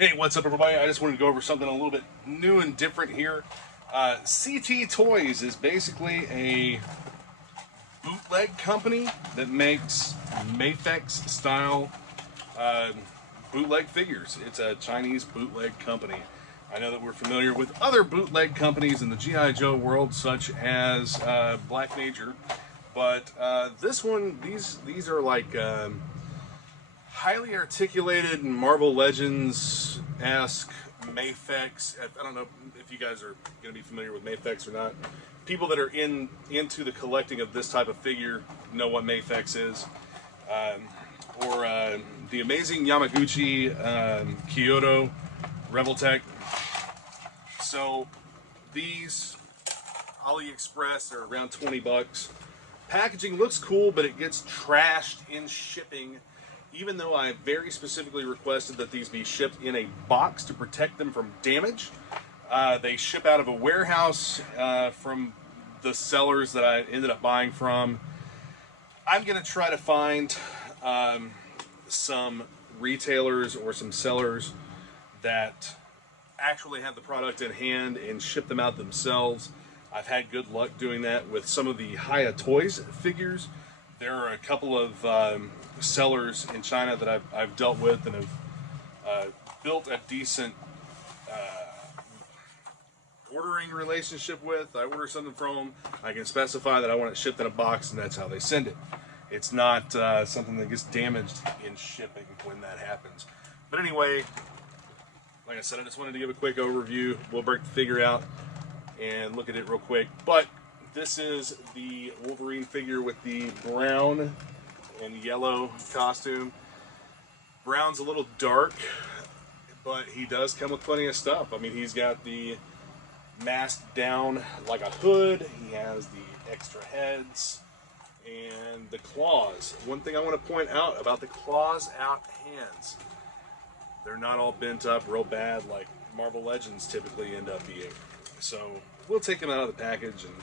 Hey, what's up, everybody? I just wanted to go over something a little bit new and different here. CT Toys is basically a bootleg company that makes Mafex style bootleg figures. It's a Chinese bootleg company. I know that we're familiar with other bootleg companies in the GiJoe world, such as Black Major, but this one, these are like highly articulated Marvel Legends-esque Mafex. I don't know if you guys are going to be familiar with Mafex or not. People that are into the collecting of this type of figure know what Mafex is. Or the amazing Yamaguchi Kyoto Rebel Tech. So these AliExpress are around 20 bucks. Packaging looks cool, but it gets trashed in shipping. Even though I very specifically requested that these be shipped in a box to protect them from damage, they ship out of a warehouse from the sellers that I ended up buying from. I'm going to try to find some retailers or some sellers that actually have the product in hand and ship them out themselves. I've had good luck doing that with some of the Hiya Toys figures. There are a couple of sellers in China that I've dealt with and have built a decent ordering relationship with. I order something from them, I can specify that I want it shipped in a box, and that's how they send it. It's not something that gets damaged in shipping when that happens. But anyway, like I said, I just wanted to give a quick overview. We'll break the figure out and look at it real quick. But this is the Wolverine figure with the brown and yellow costume. Brown's a little dark, but he does come with plenty of stuff. I mean, he's got the mask down like a hood. He has the extra heads and the claws. One thing I want to point out about the claws out hands, they're not all bent up real bad like Marvel Legends typically end up being. So we'll take them out of the package and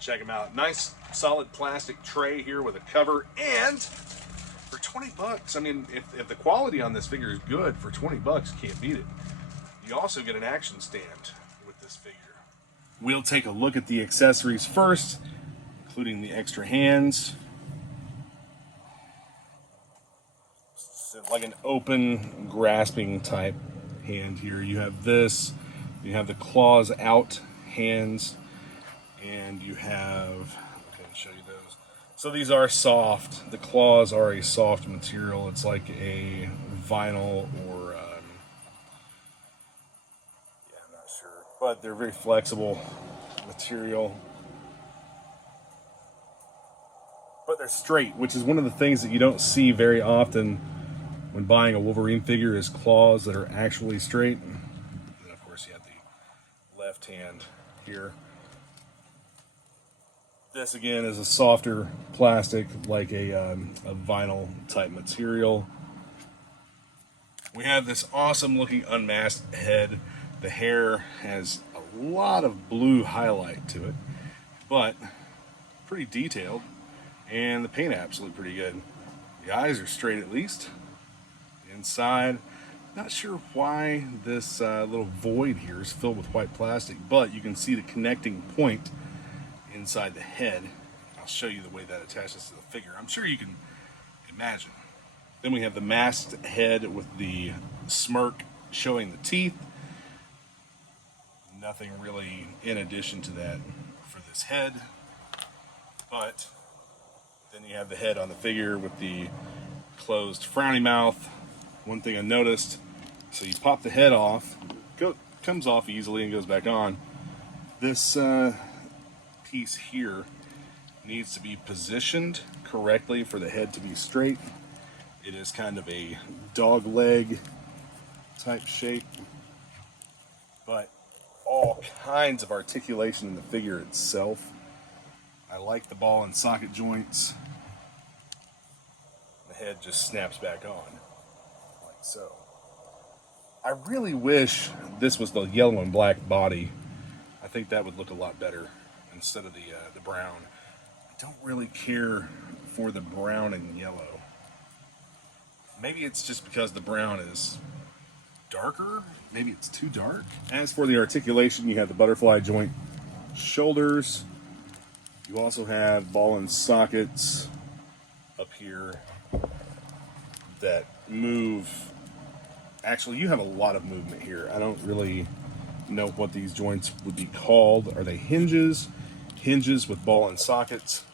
check them out. Nice solid plastic tray here with a cover, and for 20 bucks, I mean, if the quality on this figure is good, for 20 bucks, you can't beat it. You also get an action stand with this figure. We'll take a look at the accessories first, including the extra hands. It's like an open, grasping type hand here. You have this, you have the claws out hands, and you have, okay, I'll show you those. So these are soft. The claws are a soft material. It's like a vinyl or, yeah, I'm not sure. But they're very flexible material. But they're straight, which is one of the things that you don't see very often when buying a Wolverine figure, is claws that are actually straight. And then, of course, you have the left hand here. This again is a softer plastic, like a vinyl type material. We have this awesome looking unmasked head. The hair has a lot of blue highlight to it, but pretty detailed, and the paint absolutely pretty good. The eyes are straight at least. Inside, not sure why this little void here is filled with white plastic, but you can see the connecting point inside the head. I'll show you the way that attaches to the figure. I'm sure you can imagine. Then we have the masked head with the smirk showing the teeth. Nothing really in addition to that for this head. But then you have the head on the figure with the closed frowny mouth. One thing I noticed, so you pop the head off, comes off easily and goes back on. This piece here needs to be positioned correctly for the head to be straight. It is kind of a dog leg type shape, but all kinds of articulation in the figure itself. I like the ball and socket joints. The head just snaps back on, like so. I really wish this was the yellow and black body. I think that would look a lot better instead of the brown. I don't really care for the brown and yellow. Maybe it's just because the brown is darker. Maybe it's too dark. As for the articulation, you have the butterfly joint shoulders. You also have ball and sockets up here that move. Actually, you have a lot of movement here. I don't really know what these joints would be called. Are they hinges? Hinges with ball and sockets.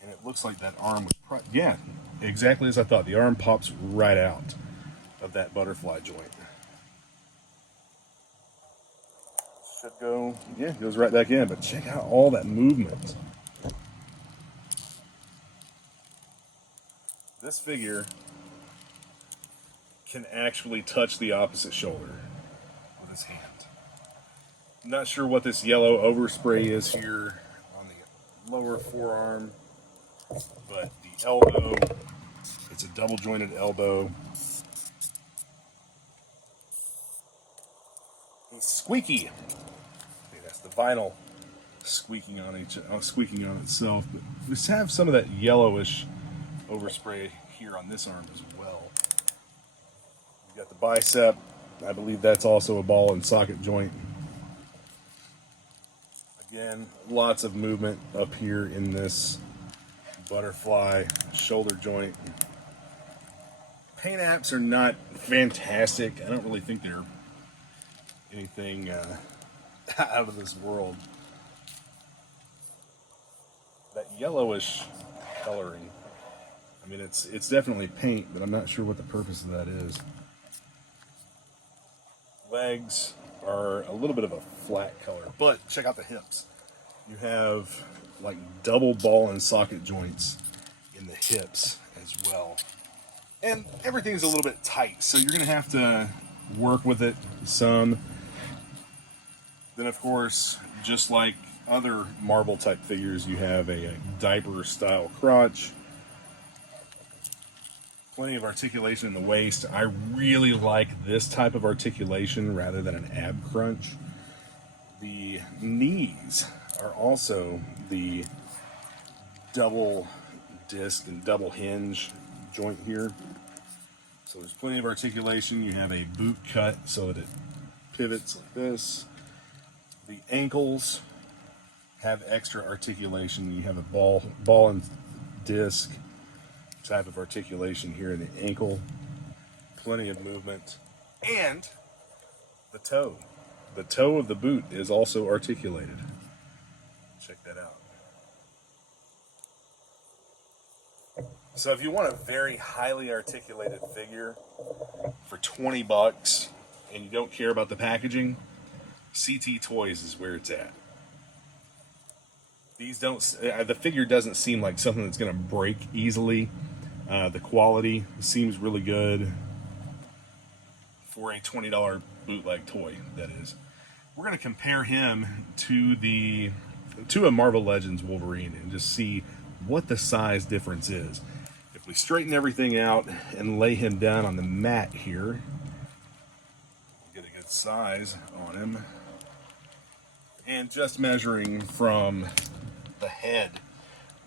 And it looks like that arm was, yeah, exactly as I thought. The arm pops right out of that butterfly joint. Should go, yeah, it goes right back in, but check out all that movement. This figure can actually touch the opposite shoulder with his hand. I'm not sure what this yellow overspray is here on the lower forearm, but the elbow, it's a double jointed elbow. He's squeaky. Okay, that's the vinyl squeaking on itself. But we just have some of that yellowish overspray here on this arm as well. You got the bicep. I believe that's also a ball and socket joint. Again, lots of movement up here in this butterfly shoulder joint. Paint apps are not fantastic. I don't really think they're anything out of this world. That yellowish coloring, I mean, it's definitely paint, but I'm not sure what the purpose of that is. Legs are a little bit of a flat color, but check out the hips. You have like double ball and socket joints in the hips as well. And everything's a little bit tight, so you're gonna have to work with it some. Then of course, just like other marble type figures, you have a diaper style crotch. Plenty of articulation in the waist. I really like this type of articulation rather than an ab crunch. The knees are also the double disc and double hinge joint here. So there's plenty of articulation. You have a boot cut so that it pivots like this. The ankles have extra articulation. You have a ball and disc type of articulation here in the ankle. Plenty of movement. And the toe. The toe of the boot is also articulated. Check that out. So if you want a very highly articulated figure for 20 bucks and you don't care about the packaging, CT Toys is where it's at. These don't, the figure doesn't seem like something that's going to break easily. The quality seems really good for a $20 bootleg toy, that is. We're going to compare him to a Marvel Legends Wolverine and just see what the size difference is. If we straighten everything out and lay him down on the mat here, get a good size on him. And just measuring from the head,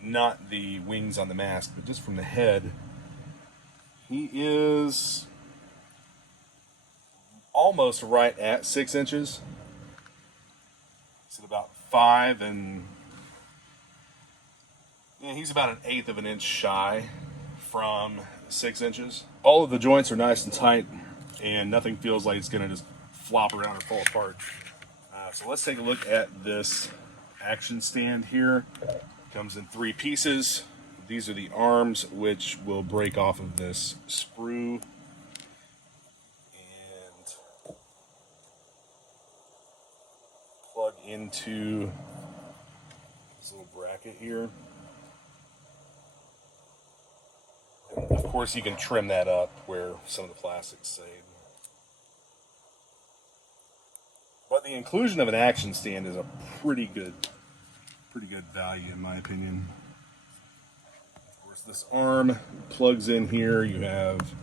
not the wings on the mask, but just from the head, he is almost right at 6 inches. He's at about 5 and yeah, he's about 1/8 of an inch shy from 6 inches. All of the joints are nice and tight and nothing feels like it's gonna just flop around or fall apart. So let's take a look at this action stand here. Comes in 3 pieces. These are the arms, which will break off of this sprue. And plug into this little bracket here. And of course, you can trim that up where some of the plastics save. But the inclusion of an action stand is a pretty good value in my opinion. Of course, this arm plugs in here. You have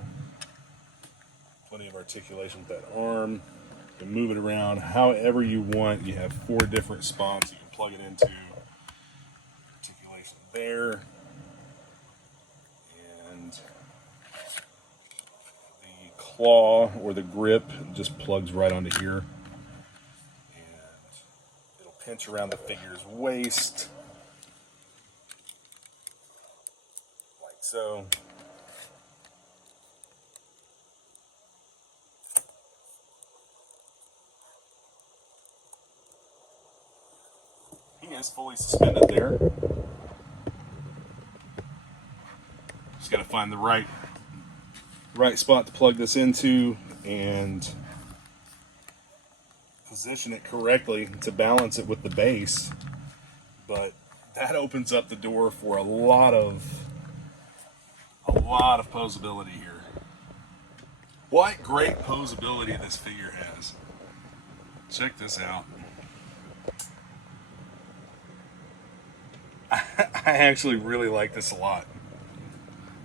plenty of articulation with that arm. You can move it around however you want. You have 4 different spots you can plug it into. Articulation there. And the claw or the grip just plugs right onto here. And it'll pinch around the figure's waist. Like so. He is fully suspended there. Just got to find the right spot to plug this into and position it correctly to balance it with the base. But that opens up the door for a lot of posability here. What great posability this figure has. Check this out. I actually really like this a lot.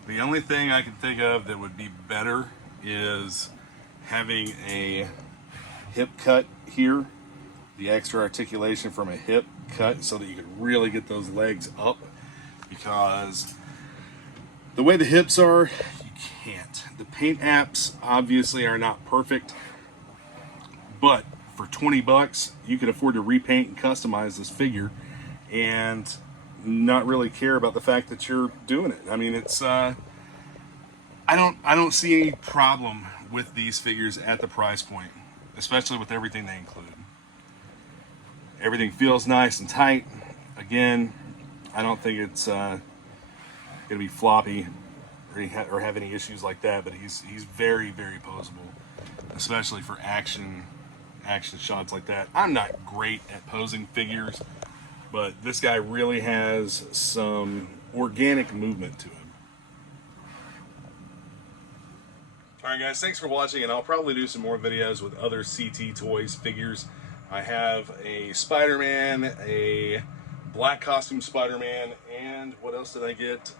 The only thing I can think of that would be better is having a hip cut here, the extra articulation from a hip cut so that you can really get those legs up, because the way the hips are, you can't. The paint apps obviously are not perfect, but for 20 bucks, you can afford to repaint and customize this figure and not really care about the fact that you're doing it. I mean, it's I don't see any problem with these figures at the price point, especially with everything they include. Everything feels nice and tight. Again, I don't think it's gonna be floppy or have any issues like that, but he's very, very posable, especially for action shots like that. I'm not great at posing figures, but this guy really has some organic movement to him. Alright guys, thanks for watching, and I'll probably do some more videos with other CT Toys figures. I have a Spider-Man, a black costume Spider-Man, and what else did I get?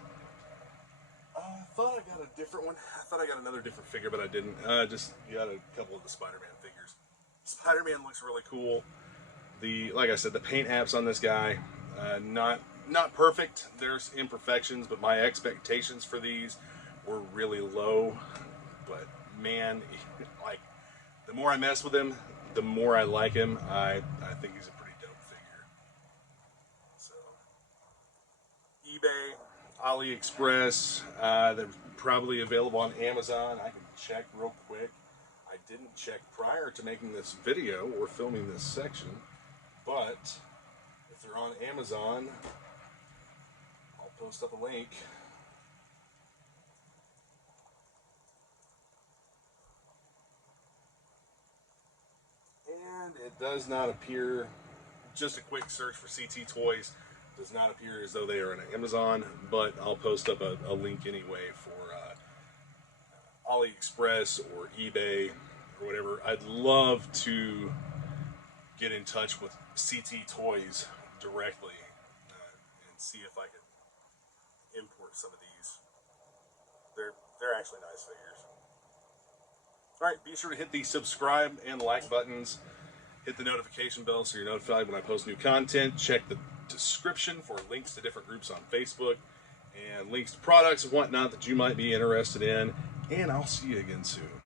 I thought I got a different one. I thought I got another different figure, but I didn't. Just got a couple of the Spider-Man figures. Spider-Man looks really cool. Like I said, the paint apps on this guy, not perfect. There's imperfections, but my expectations for these were really low. But man, like, the more I mess with him, the more I like him. I think he's a pretty dope figure. So, eBay, AliExpress, they're probably available on Amazon. I can check real quick. I didn't check prior to making this video or filming this section, but if they're on Amazon, I'll post up a link. And it does not appear, just a quick search for CT Toys, does not appear as though they are on Amazon, but I'll post up a link anyway for AliExpress or eBay or whatever. I'd love to get in touch with CT Toys directly and see if I could import some of these. They're actually nice figures. Alright, be sure to hit the subscribe and like buttons. Hit the notification bell so you're notified when I post new content. Check the description for links to different groups on Facebook and links to products and whatnot that you might be interested in. And I'll see you again soon.